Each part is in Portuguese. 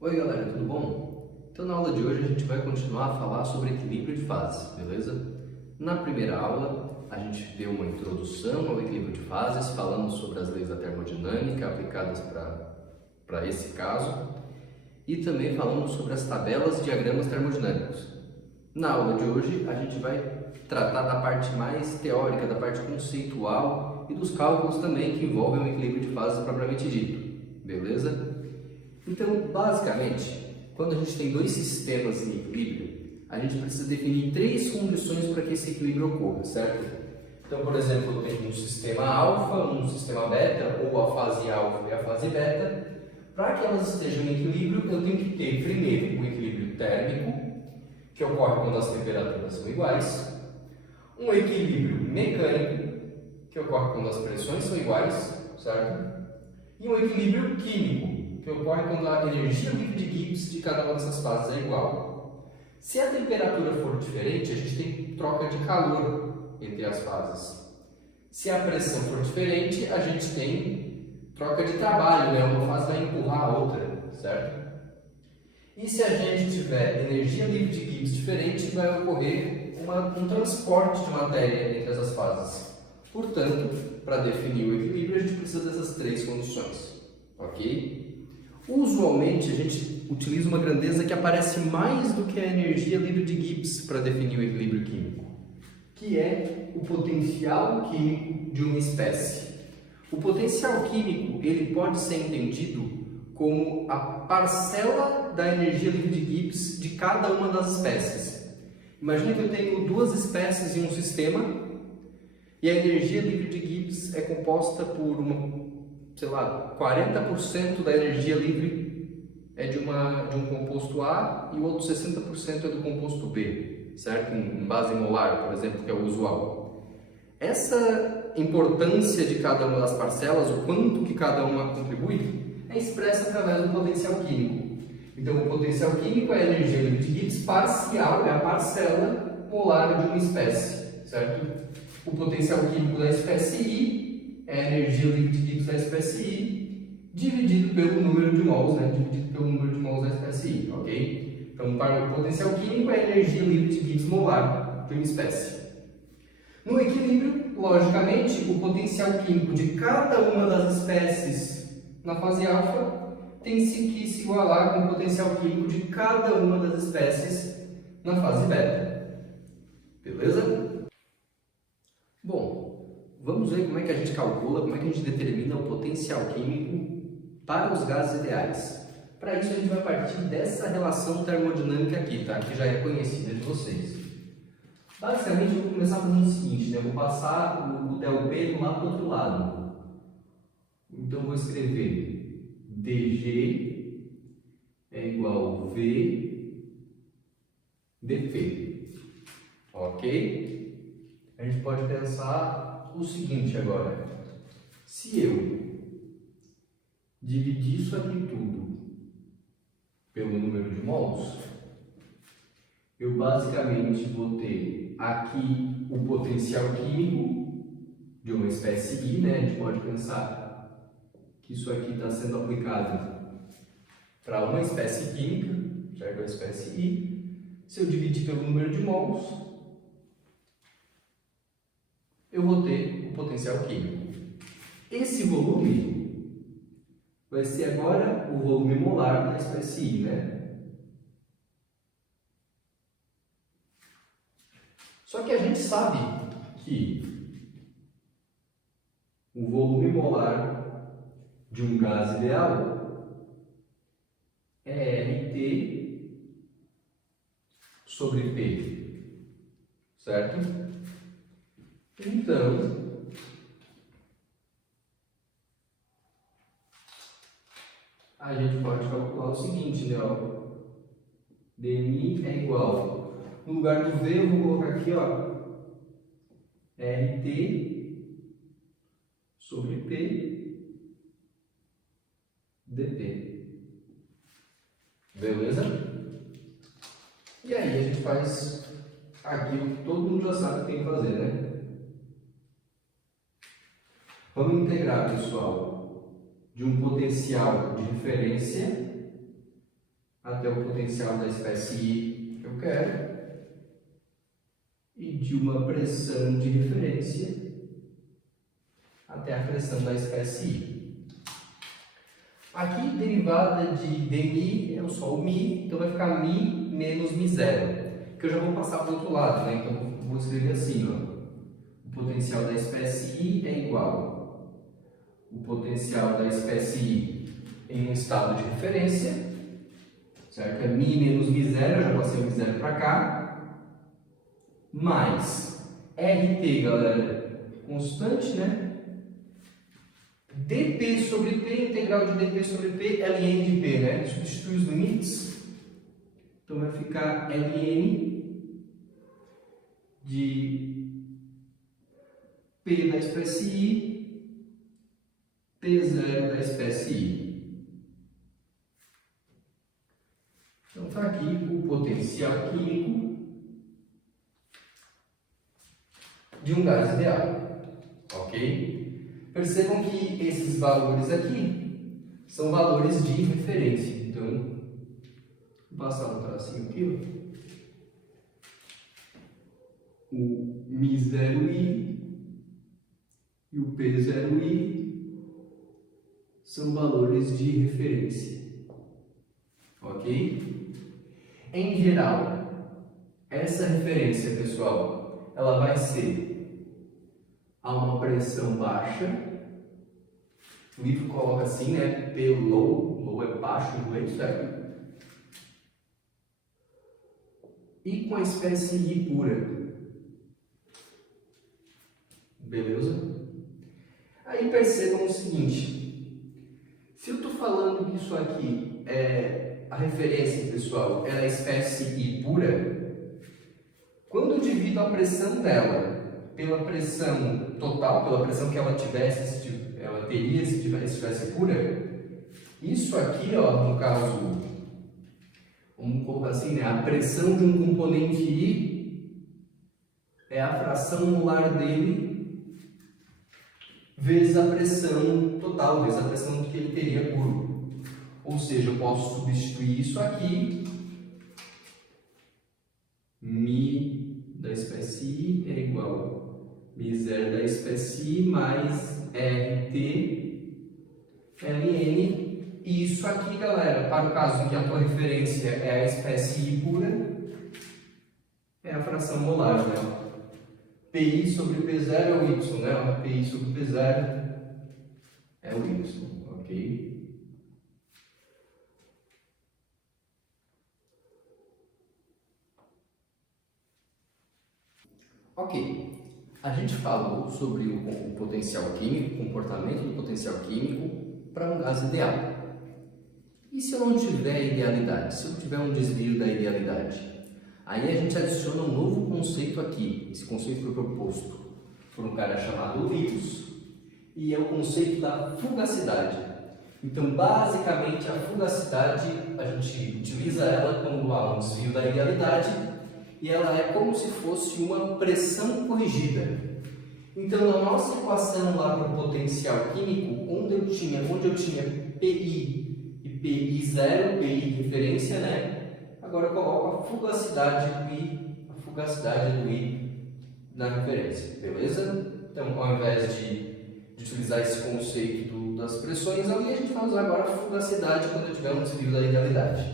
Oi galera, tudo bom? Então na aula de hoje a gente vai continuar a falar sobre equilíbrio de fases, beleza? Na primeira aula a gente deu uma introdução ao equilíbrio de fases, falando sobre as leis da termodinâmica aplicadas para esse caso e também falamos sobre as tabelas e diagramas termodinâmicos. Na aula de hoje a gente vai tratar da parte mais teórica, da parte conceitual e dos cálculos também que envolvem o equilíbrio de fases propriamente dito, beleza? Então, basicamente, quando a gente tem dois sistemas em equilíbrio, a gente precisa definir três condições para que esse equilíbrio ocorra, certo? Então, por exemplo, eu tenho um sistema alfa, um sistema beta, ou a fase alfa e a fase beta. Para que elas estejam em equilíbrio, eu tenho que ter primeiro o equilíbrio térmico, que ocorre quando as temperaturas são iguais, um equilíbrio mecânico, que ocorre quando as pressões são iguais, certo? E um equilíbrio químico, que ocorre quando a energia livre de Gibbs de cada uma dessas fases é igual. Se a temperatura for diferente, a gente tem troca de calor entre as fases. Se a pressão for diferente, a gente tem troca de trabalho, né? Uma fase vai empurrar a outra, certo? E se a gente tiver energia livre de Gibbs diferente, vai ocorrer um transporte de matéria entre essas fases. Portanto, para definir o equilíbrio, a gente precisa dessas três condições, ok? Usualmente, a gente utiliza uma grandeza que aparece mais do que a energia livre de Gibbs para definir o equilíbrio químico, que é o potencial químico de uma espécie. O potencial químico ele pode ser entendido como a parcela da energia livre de Gibbs de cada uma das espécies. Imagina que eu tenho duas espécies em um sistema e a energia livre de Gibbs é composta por 40% da energia livre é de um composto A e o outro 60% é do composto B, certo? Em base molar, por exemplo, que é o usual. Essa importância de cada uma das parcelas, o quanto que cada uma contribui, é expressa através do potencial químico. Então, o potencial químico é a energia livre de Gibbs parcial, é a parcela molar de uma espécie, certo? O potencial químico da espécie I é a energia livre de Gibbs da espécie I dividido pelo número de mols, né? Dividido pelo número de mols da espécie I, ok? Então, para o potencial químico é a energia livre de Gibbs molar de uma espécie. No equilíbrio, logicamente, o potencial químico de cada uma das espécies na fase alfa tem que se igualar com o potencial químico de cada uma das espécies na fase beta. Beleza? Bom, vamos ver como é que a gente calcula, como é que a gente determina o potencial químico para os gases ideais. Para isso, a gente vai partir dessa relação termodinâmica aqui, tá? Que já é conhecida de vocês. Basicamente, eu vou começar fazendo o seguinte, né? Eu vou passar o ΔP lá para o outro lado. Então, eu vou escrever dG é igual a V dP. Ok? A gente pode pensar o seguinte agora. Se eu dividir isso aqui tudo pelo número de mols, eu basicamente vou ter aqui o potencial químico de uma espécie I, né? A gente pode pensar que isso aqui está sendo aplicado para uma espécie química, certo? A espécie I. Se eu dividir pelo número de mols, eu vou ter o potencial químico. Esse volume vai ser agora o volume molar da espécie I, né? Só que a gente sabe que o volume molar de um gás ideal é RT sobre P, certo? Então, a gente pode calcular o seguinte, né? dmi é igual, no lugar do V eu vou colocar aqui, ó, RT sobre P dT. Beleza? E aí a gente faz aqui o que todo mundo já sabe que tem que fazer, né? Vamos integrar, pessoal, de um potencial de referência até o potencial da espécie I que eu quero e de uma pressão de referência até a pressão da espécie I. Aqui, derivada de dmi é só o mi, então vai ficar mi menos mi0, que eu já vou passar para o outro lado, né? Então vou escrever assim, ó. O potencial da espécie I é igual o potencial da espécie I em um estado de referência, certo? É mi menos mi0, eu já passei o mi0 para cá, mais RT, galera, constante, né? dp sobre p, integral de dp sobre p, ln de p, né? Substitui os limites, então vai ficar ln de p da espécie I, p0 da espécie I. Então está aqui o potencial químico de um gás ideal, ok? Percebam que esses valores aqui são valores de referência. Então, vou passar um tracinho aqui. Ó. O Mi0i e o P0i são valores de referência. Ok? Em geral, essa referência, pessoal, ela vai ser a uma pressão baixa. O livro coloca assim, né? P low, low é baixo em inglês, certo? E com a espécie I pura. Beleza? Aí percebam o seguinte: se eu estou falando que isso aqui é a referência, pessoal, é a espécie I pura, quando eu divido a pressão dela pela pressão total, pela pressão que ela tivesse, ela teria se estivesse pura, isso aqui, ó, no caso, vamos colocar assim, né, a pressão de um componente I é a fração molar dele vezes a pressão total, vezes a pressão que ele teria puro. Ou seja, eu posso substituir isso aqui, Mi da espécie I é igual Mi0 da espécie I mais RT ln, e isso aqui, galera, para o caso em que a tua referência é a espécie I pura, é a fração molar, né? Pi sobre P0 é o Y, né? Pi sobre P0 é o Y, ok? Ok, a gente falou sobre o potencial químico, o comportamento do potencial químico para um gás ideal. E se eu não tiver idealidade? Se eu tiver um desvio da idealidade? Aí a gente adiciona um novo conceito aqui. Esse conceito foi proposto por um cara chamado Lewis, e é o conceito da fugacidade. Então, basicamente, a fugacidade, a gente utiliza ela quando há um desvio da idealidade, e ela é como se fosse uma pressão corrigida. Então, na nossa equação lá para o potencial químico, onde eu tinha PI e PI0, PI de referência, né? Agora eu coloco a fugacidade do I na referência, beleza? Então, ao invés de utilizar esse conceito das pressões ali, a gente vai usar agora a fugacidade quando tiver um desvio da idealidade.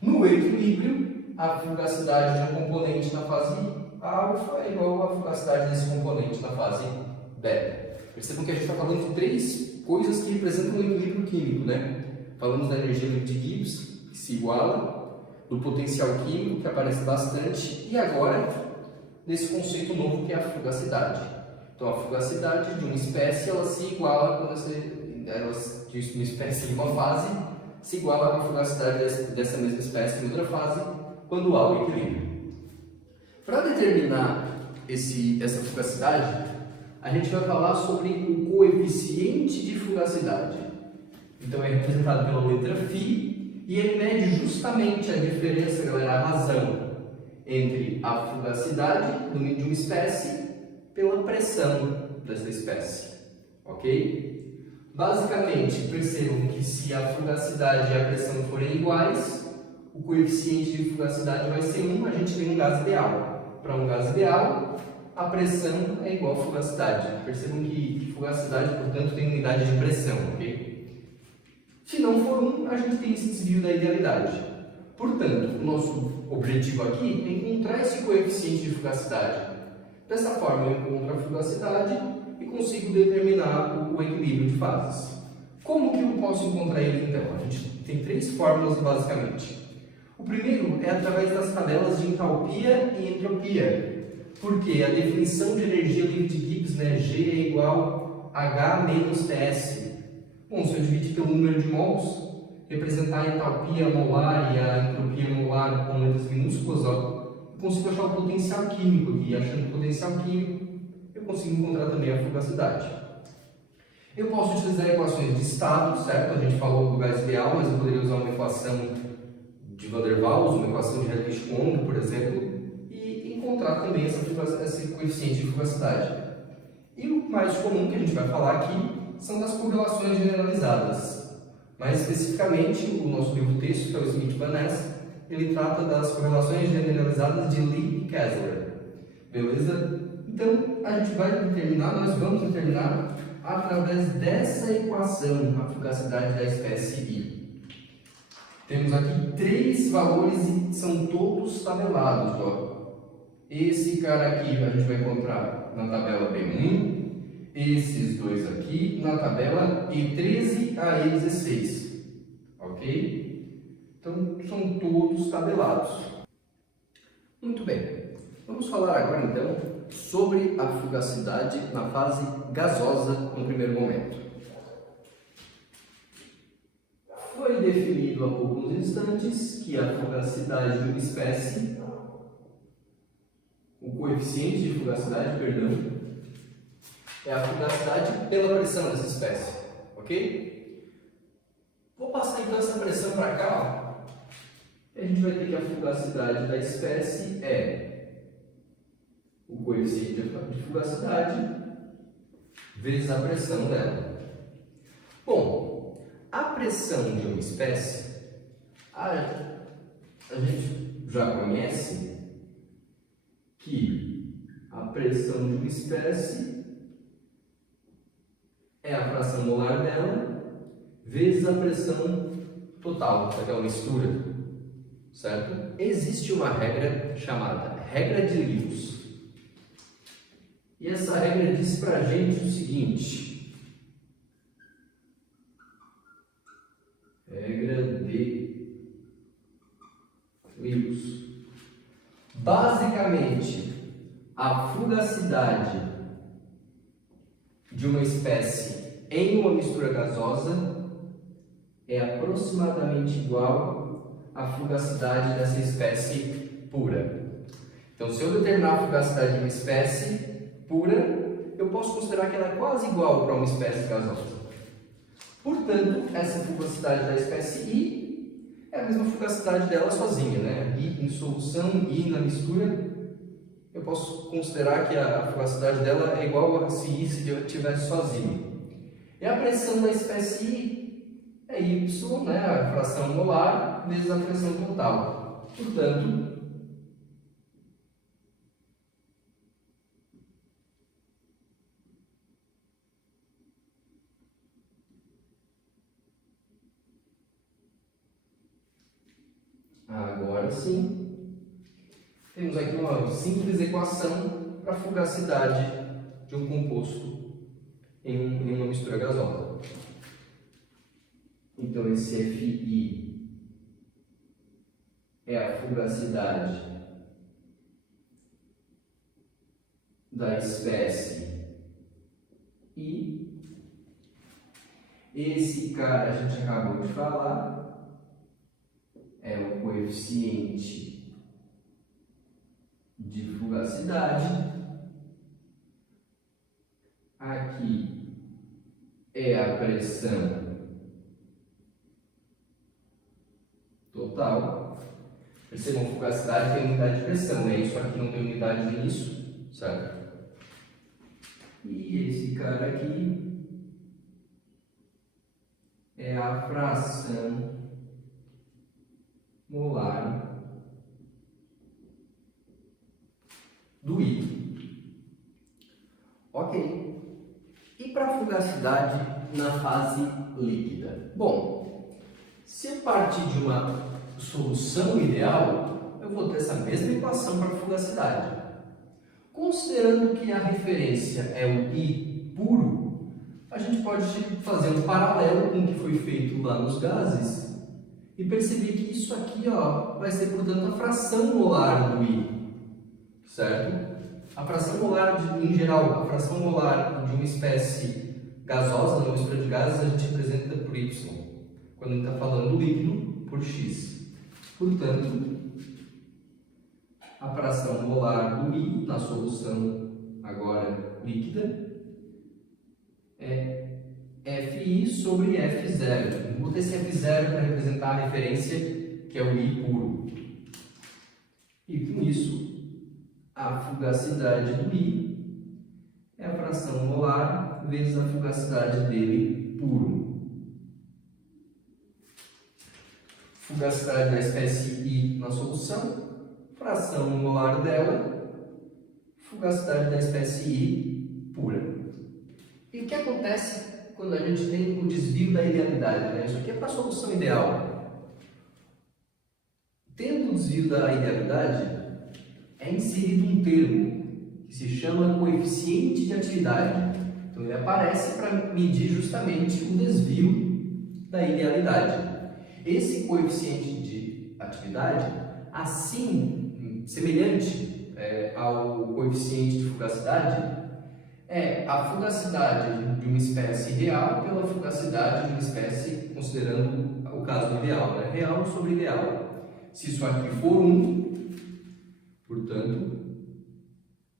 No equilíbrio, a fugacidade de um componente na fase alfa é igual à fugacidade desse componente na fase beta. Percebam que a gente está falando de três coisas que representam o equilíbrio químico, né? Falamos da energia livre de Gibbs, que se iguala, do potencial químico, que aparece bastante, e agora desse conceito novo que é a fugacidade. Então, a fugacidade de uma espécie, ela se iguala quando de uma espécie em uma fase, se iguala com a fugacidade dessa mesma espécie em outra fase, quando há o equilíbrio. Para determinar essa fugacidade, a gente vai falar sobre o coeficiente de fugacidade. Então, é representado pela letra φ, e ele mede justamente a diferença, galera, a razão entre a fugacidade de uma espécie pela pressão dessa espécie, ok? Basicamente, percebam que se a fugacidade e a pressão forem iguais, o coeficiente de fugacidade vai ser 1, a gente tem um gás ideal. Para um gás ideal, a pressão é igual à fugacidade. Percebam que fugacidade, portanto, tem unidade de pressão, ok? Se não for 1, a gente tem esse desvio da idealidade. Portanto, o nosso objetivo aqui é encontrar esse coeficiente de fugacidade. Dessa forma, eu encontro a fugacidade e consigo determinar o equilíbrio de fases. Como que eu posso encontrar ele, então? A gente tem 3 fórmulas, basicamente. O primeiro é através das tabelas de entalpia e entropia, porque a definição de energia livre de Gibbs, né, G é igual a H menos TS. Bom, se eu dividir pelo número de mols, representar a entalpia molar e a entropia molar com letras minúsculas, ó, eu consigo achar o potencial químico aqui. Achando o potencial químico, eu consigo encontrar também a fugacidade. Eu posso utilizar equações de estado, certo? A gente falou do gás ideal, mas eu poderia usar uma equação de Van der Waals, uma equação de Redlich-Kwong, por exemplo, e encontrar também esse coeficiente de fugacidade. E o mais comum que a gente vai falar aqui são das correlações generalizadas. Mais especificamente, o nosso livro texto, que é o Smith-Van Ness, ele trata das correlações generalizadas de Lee e Kessler. Beleza? Então, a gente vai determinar, nós vamos determinar através dessa equação a fugacidade da espécie I. Temos aqui 3 valores e são todos tabelados, ó. Esse cara aqui a gente vai encontrar na tabela B1, esses dois aqui na tabela E13 a E16, ok? Então, são todos tabelados. Muito bem, vamos falar agora então sobre a fugacidade na fase gasosa no primeiro momento. Foi definido há poucos instantes que a fugacidade de uma espécie, o coeficiente de fugacidade, perdão, é a fugacidade pela pressão dessa espécie, ok? Vou passar então essa pressão para cá, ó. E a gente vai ter que a fugacidade da espécie é o coeficiente de fugacidade vezes a pressão dela. Bom, a pressão de uma espécie, a gente já conhece que a pressão de uma espécie é a fração molar dela vezes a pressão total daquela mistura, certo? Existe uma regra chamada regra de Lewis. E essa regra diz pra gente o seguinte: regra de Lewis. Basicamente, a fugacidade de uma espécie em uma mistura gasosa é aproximadamente igual à fugacidade dessa espécie pura. Então, se eu determinar a fugacidade de uma espécie pura, eu posso considerar que ela é quase igual para uma espécie gasosa. Portanto, essa fugacidade da espécie I é a mesma fugacidade dela sozinha, né? I em solução, I na mistura. Eu posso considerar que a fugacidade dela é igual a se I se eu estivesse sozinho. E a pressão da espécie I é Y, né? A fração molar vezes a pressão total. Portanto, agora sim, temos aqui uma simples equação para a fugacidade de um composto em uma mistura gasosa. Então, esse Fi é a fugacidade da espécie I. Esse cara a gente acabou de falar, é o coeficiente de fugacidade. Aqui é a pressão total. Percebam, fugacidade tem unidade de pressão, né? Isso aqui não tem unidade nisso, certo? E esse cara aqui é a fração molar do I. Ok. E para a fugacidade na fase líquida? Bom, se eu partir de uma solução ideal, eu vou ter essa mesma equação para a fugacidade. Considerando que a referência é o I puro, a gente pode fazer um paralelo com o que foi feito lá nos gases e perceber que isso aqui, ó, vai ser, portanto, a fração molar do I, certo? A fração molar, em geral, a fração molar de uma espécie gasosa, na mistura de gases, a gente representa por Y, quando a gente está falando do líquido, por X. Portanto, a fração molar do I na solução agora líquida é Fi sobre F0. Vou ter esse F0 para representar a referência, que é o I puro. E com isso, a fugacidade do I é a fração molar vezes a fugacidade dele puro. Fugacidade da espécie I na solução, fração molar dela, fugacidade da espécie I pura. E o que acontece quando a gente tem o desvio da idealidade? Né? Isso aqui é para a solução ideal. Tendo o desvio da idealidade, é inserido um termo que se chama coeficiente de atividade. Então ele aparece para medir justamente o desvio da idealidade. Esse coeficiente de atividade, assim, semelhante ao coeficiente de fugacidade, é a fugacidade de uma espécie real pela fugacidade de uma espécie, considerando o caso ideal, né? Real sobre ideal. Se isso aqui for 1, portanto,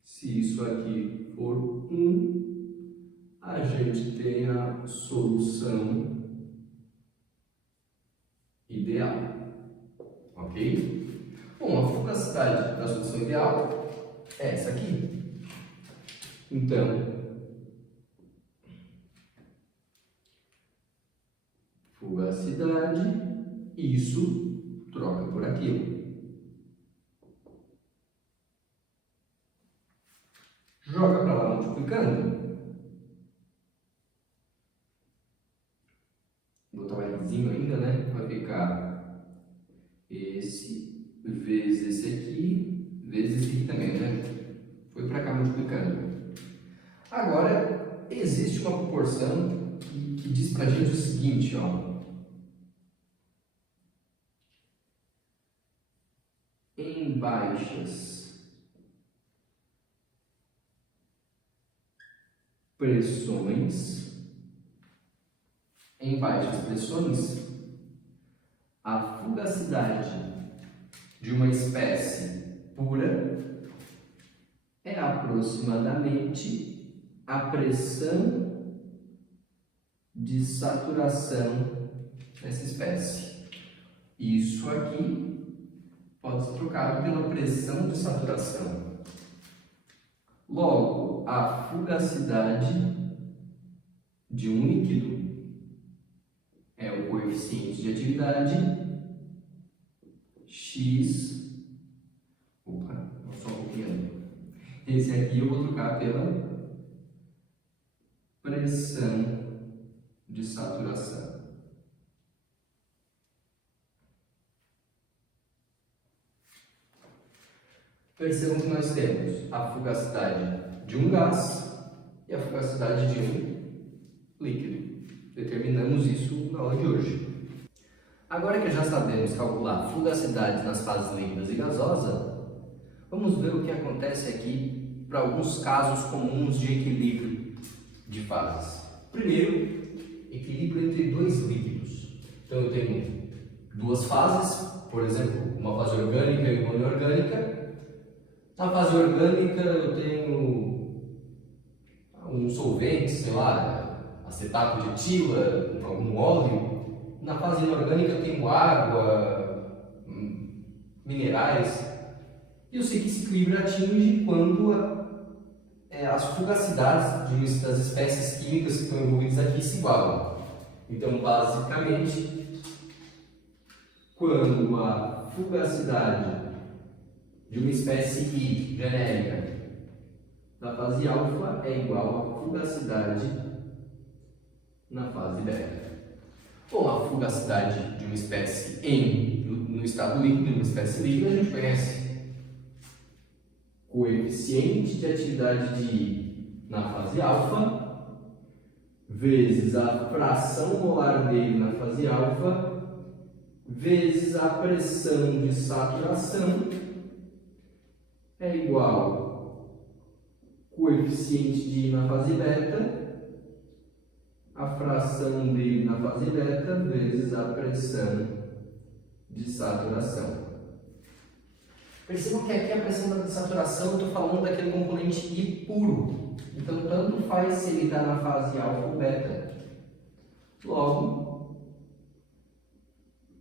se isso aqui for 1, a gente tem a solução ideal. Ok? Bom, a fugacidade da solução ideal é essa aqui. Então, fugacidade, isso troca por aquilo. Joga para lá multiplicando. Vou botar um Rzinho ainda, né? Vai ficar esse vezes esse aqui, vezes esse aqui também, né? Foi para cá multiplicando. Agora, existe uma proporção que diz para a gente o seguinte, ó. Em baixas pressões, a fugacidade de uma espécie pura é aproximadamente a pressão de saturação dessa espécie. Isso aqui pode ser trocado pela pressão de saturação. Logo, a fugacidade de um líquido é o coeficiente de atividade X. Opa, só um pouquinho. Esse aqui eu vou trocar pela pressão de saturação. Percebam que nós temos a fugacidade de um gás e a fugacidade de um líquido. Determinamos isso na aula de hoje. Agora que já sabemos calcular fugacidade nas fases líquidas e gasosa, vamos ver o que acontece aqui para alguns casos comuns de equilíbrio de fases. Primeiro, equilíbrio entre dois líquidos. Então eu tenho duas fases, por exemplo, uma fase orgânica e uma inorgânica. Na fase orgânica eu tenho um solvente, sei lá, acetato de etila, algum óleo. Na fase inorgânica eu tenho água, minerais. E eu sei que esse equilíbrio atinge quando as fugacidades das espécies químicas que estão envolvidas aqui se igualam. Então, basicamente, quando a fugacidade de uma espécie I genérica da fase alfa é igual à fugacidade na fase beta. Bom, a fugacidade de uma espécie no estado líquido, uma espécie líquida, a gente conhece. Coeficiente de atividade de I na fase alfa vezes a fração molar dele na fase alfa vezes a pressão de saturação é igual coeficiente de I na fase beta, a fração dele na fase beta vezes a pressão de saturação. Percebam que aqui a pressão de saturação, eu estou falando daquele componente I puro. Então, tanto faz se ele está na fase alfa ou beta. Logo,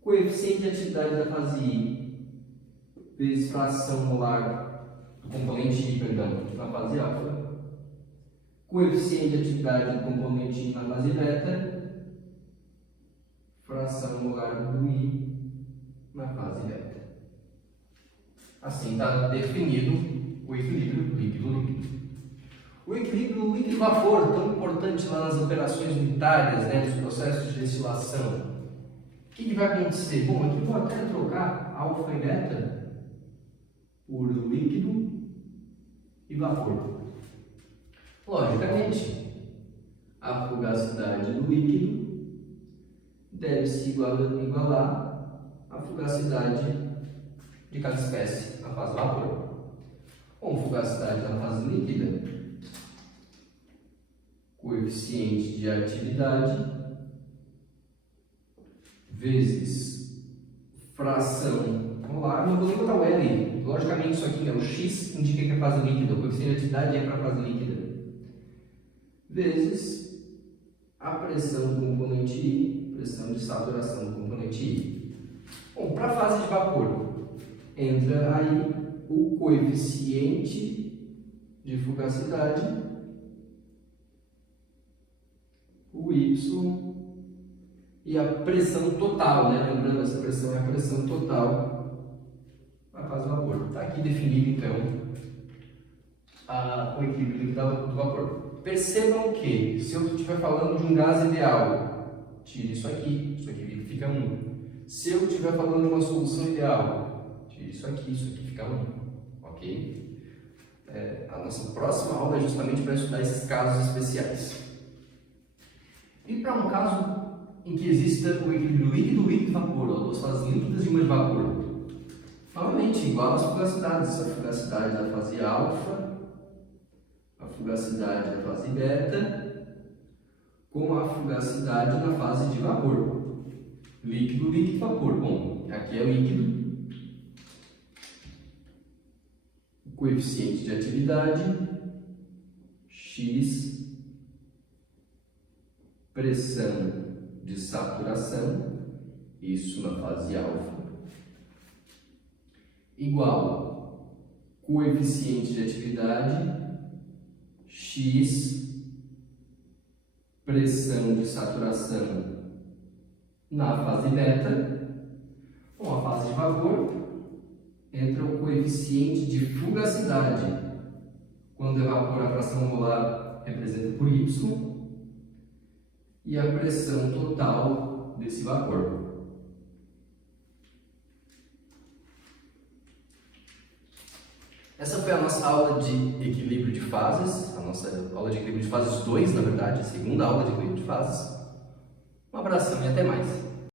coeficiente de atividade da fase I vezes fração molar do componente I, na fase alfa, coeficiente de atividade do componente I na fase beta, fração molar do I na fase beta. Assim está definido o equilíbrio líquido-líquido. O equilíbrio líquido-vapor, tão importante lá nas operações unitárias, nos processos de destilação. O que vai acontecer? Bom, aqui eu vou até trocar alfa e beta por líquido e vapor. Logicamente, a fugacidade do líquido deve se igualar à fugacidade de cada espécie na fase vapor. Com fugacidade na fase líquida, coeficiente de atividade vezes fração molar. Não vou nem botar o L, logicamente isso aqui, o X indica que é fase líquida, o coeficiente de atividade é para a fase líquida, vezes a pressão do componente I, pressão de saturação do componente I. Bom, para a fase de vapor, entra aí o coeficiente de fugacidade, o Y, e a pressão total, lembrando, essa pressão é a pressão total na fase de vapor. Está aqui definido, então, o equilíbrio líquido do vapor. Percebam que, se eu estiver falando de um gás ideal, tire isso aqui fica 1. Se eu estiver falando de uma solução ideal, tire isso aqui fica 1. Ok? A nossa próxima aula é justamente para estudar esses casos especiais. E para um caso em que exista o equilíbrio líquido-líquido-vapor, ou duas fases líquidas e uma de vapor, novamente, igual às fugacidades, a fugacidade da fase alfa, a fugacidade da fase beta, com a fugacidade na fase de vapor. Líquido, líquido, vapor. Bom, aqui é líquido, o coeficiente de atividade, X, pressão de saturação, isso na fase alfa, igual coeficiente de atividade, X, pressão de saturação na fase beta. Com a fase de vapor, entra o coeficiente de fugacidade. Quando é vapor, a fração molar representa por Y, e a pressão total desse vapor. Essa foi a nossa aula de equilíbrio de fases, a nossa aula de equilíbrio de fases 2, na verdade, a segunda aula de equilíbrio de fases. Um abração e até mais!